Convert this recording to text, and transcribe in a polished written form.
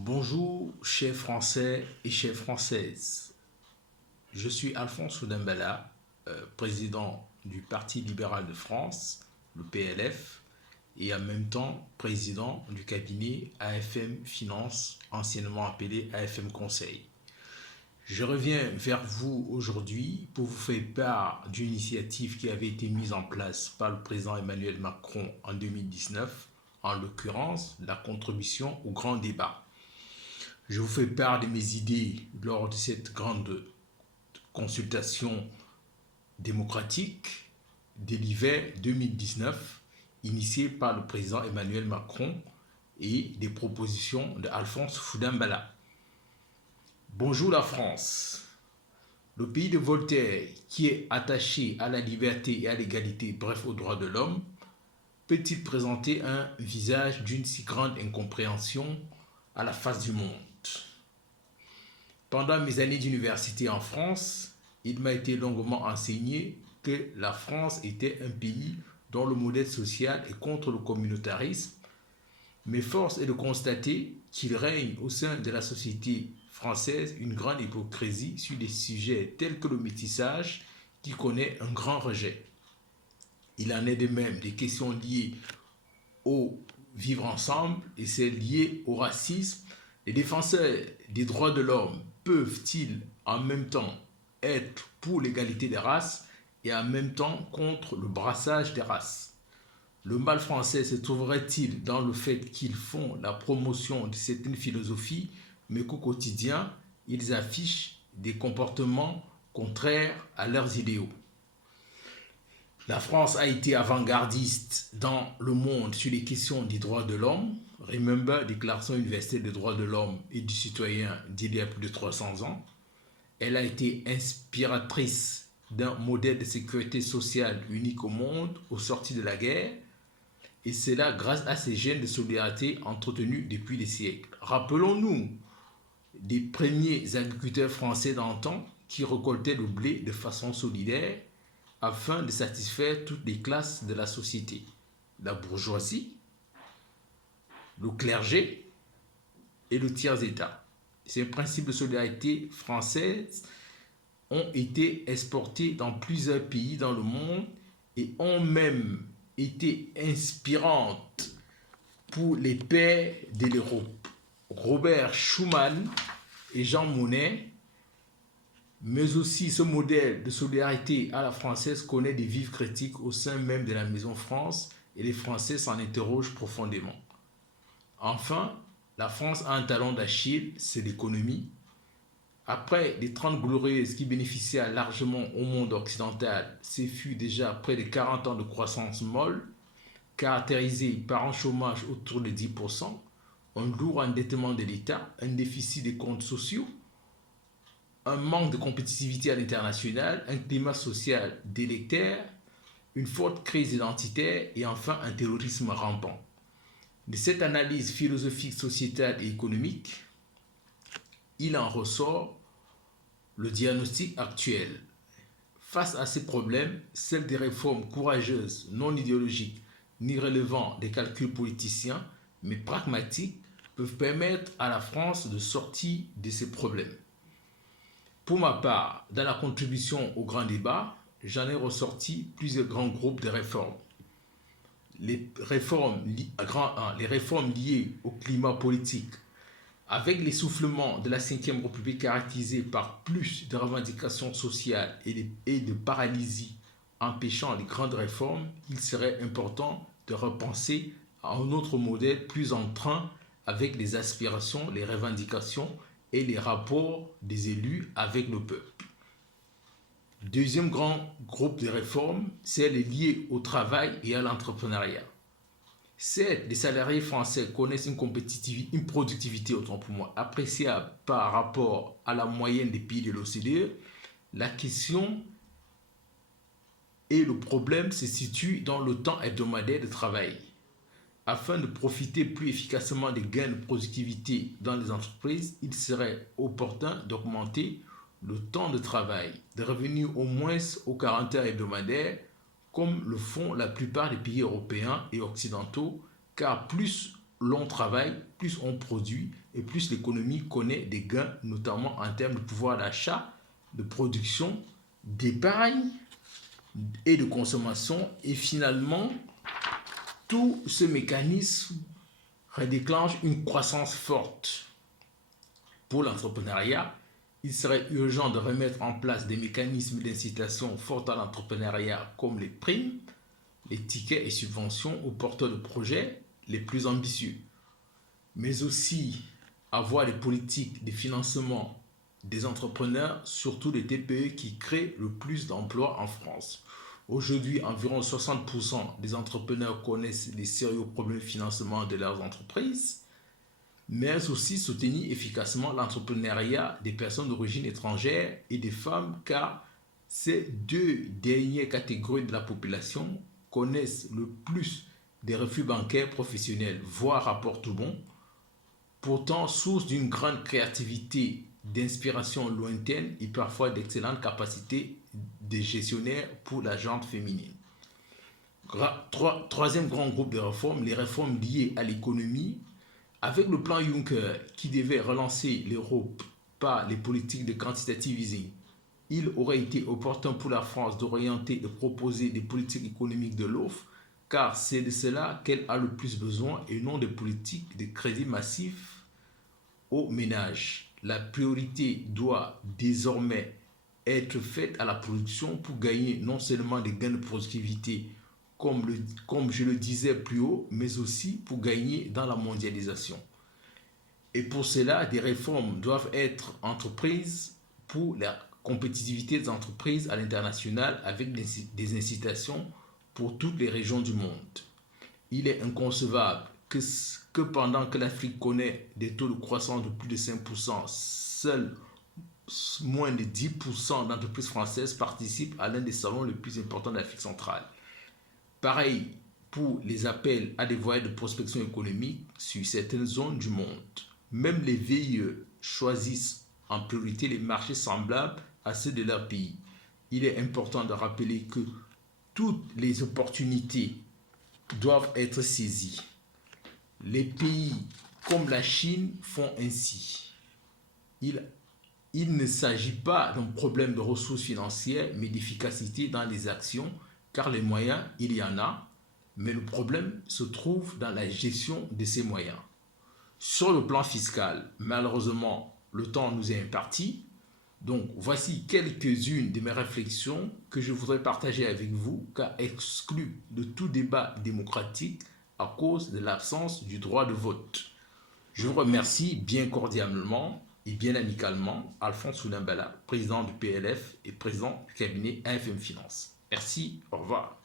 Bonjour, chers Français et chères Françaises. Je suis Alphonse Oudembala, président du Parti libéral de France, le PLF, et en même temps président du cabinet AFM Finance, anciennement appelé AFM Conseil. Je reviens vers vous aujourd'hui pour vous faire part d'une initiative qui avait été mise en place par le président Emmanuel Macron en 2019, en l'occurrence la contribution au grand débat. Je vous fais part de mes idées lors de cette grande consultation démocratique de l'hiver 2019, initiée par le président Emmanuel Macron et des propositions d'Alphonse Oudembala. Bonjour la France, le pays de Voltaire qui est attaché à la liberté et à l'égalité, bref aux droits de l'homme, peut-il présenter un visage d'une si grande incompréhension à la face du monde? Pendant mes années d'université en France, il m'a été longuement enseigné que la France était un pays dont le modèle social est contre le communautarisme, mais force est de constater qu'il règne au sein de la société française une grande hypocrisie sur des sujets tels que le métissage qui connaît un grand rejet. Il en est de même des questions liées au vivre ensemble et celles liées au racisme. Les défenseurs des droits de l'homme peuvent-ils en même temps être pour l'égalité des races et en même temps contre le brassage des races? Le mal français se trouverait-il dans le fait qu'ils font la promotion de certaines philosophies, mais qu'au quotidien, ils affichent des comportements contraires à leurs idéaux? La France a été avant-gardiste dans le monde sur les questions des droits de l'homme. Remember, Déclaration universelle des droits de l'homme et du citoyen d'il y a plus de 300 ans. Elle a été inspiratrice d'un modèle de sécurité sociale unique au monde au sorti de la guerre. Et c'est là grâce à ces gènes de solidarité entretenus depuis des siècles. Rappelons-nous des premiers agriculteurs français d'antan qui récoltaient le blé de façon solidaire afin de satisfaire toutes les classes de la société. La bourgeoisie, le clergé et le tiers-état. Ces principes de solidarité française ont été exportés dans plusieurs pays dans le monde et ont même été inspirantes pour les pères de l'Europe, Robert Schuman et Jean Monnet. Mais aussi, ce modèle de solidarité à la française connaît des vives critiques au sein même de la Maison France et les Français s'en interrogent profondément. Enfin, la France a un talon d'Achille, c'est l'économie. Après les 30 glorieuses qui bénéficiaient largement au monde occidental, ce fut déjà près de 40 ans de croissance molle, caractérisée par un chômage autour de 10%, un lourd endettement de l'État, un déficit des comptes sociaux, un manque de compétitivité à l'international, un climat social délétère, une forte crise identitaire et enfin un terrorisme rampant. De cette analyse philosophique, sociétale et économique, il en ressort le diagnostic actuel. Face à ces problèmes, celles des réformes courageuses, non idéologiques, ni relevant des calculs politiciens, mais pragmatiques, peuvent permettre à la France de sortir de ces problèmes. Pour ma part, dans la contribution au grand débat, j'en ai ressorti plusieurs grands groupes de réformes. Les réformes liées au climat politique, avec l'essoufflement de la Ve République caractérisée par plus de revendications sociales et de paralysie empêchant les grandes réformes, il serait important de repenser à un autre modèle plus en train avec les aspirations, les revendications et les rapports des élus avec le peuple. Deuxième grand groupe de réformes, c'est lié au travail et à l'entrepreneuriat. Certes, les salariés français connaissent une productivité, autant pour moi, appréciable par rapport à la moyenne des pays de l'OCDE. La question et le problème se situent dans le temps hebdomadaire de travail. Afin de profiter plus efficacement des gains de productivité dans les entreprises, il serait opportun d'augmenter le temps de travail, de revenir au moins aux 40 heures hebdomadaires, comme le font la plupart des pays européens et occidentaux, car plus l'on travaille, plus on produit et plus l'économie connaît des gains, notamment en termes de pouvoir d'achat, de production, d'épargne et de consommation. Et finalement, tout ce mécanisme redéclenche une croissance forte. Pour l'entrepreneuriat, il serait urgent de remettre en place des mécanismes d'incitation forts à l'entrepreneuriat comme les primes, les tickets et subventions aux porteurs de projets les plus ambitieux, mais aussi avoir des politiques de financement des entrepreneurs, surtout des TPE qui créent le plus d'emplois en France. Aujourd'hui, environ 60% des entrepreneurs connaissent les sérieux problèmes de financement de leurs entreprises, mais aussi soutenir efficacement l'entrepreneuriat des personnes d'origine étrangère et des femmes, car ces deux dernières catégories de la population connaissent le plus des refus bancaires professionnels, voire rapports tout bons, pourtant source d'une grande créativité, d'inspiration lointaine et parfois d'excellentes capacités de gestionnaire pour la gente féminine. Troisième grand groupe de réformes, les réformes liées à l'économie. Avec le plan Juncker qui devait relancer l'Europe par les politiques de quantitative easing, il aurait été opportun pour la France d'orienter et de proposer des politiques économiques de l'offre, car c'est de cela qu'elle a le plus besoin et non de politiques de crédit massif aux ménages. La priorité doit désormais être faite à la production pour gagner non seulement des gains de productivité, comme je le disais plus haut, mais aussi pour gagner dans la mondialisation. Et pour cela, des réformes doivent être entreprises pour la compétitivité des entreprises à l'international avec des incitations pour toutes les régions du monde. Il est inconcevable que pendant que l'Afrique connaît des taux de croissance de plus de 5%, seuls moins de 10% d'entreprises françaises participent à l'un des salons les plus importants d'Afrique centrale. Pareil pour les appels à des voyages de prospection économique sur certaines zones du monde. Même les VIE choisissent en priorité les marchés semblables à ceux de leur pays. Il est important de rappeler que toutes les opportunités doivent être saisies. Les pays comme la Chine font ainsi. Il ne s'agit pas d'un problème de ressources financières, mais d'efficacité dans les actions, car les moyens, il y en a, mais le problème se trouve dans la gestion de ces moyens. Sur le plan fiscal, malheureusement, le temps nous est imparti. Donc, voici quelques-unes de mes réflexions que je voudrais partager avec vous, car exclues de tout débat démocratique à cause de l'absence du droit de vote. Je vous remercie bien cordialement et bien amicalement Alphonse Soulimbala, président du PLF et président du cabinet AFM Finance. Merci, au revoir.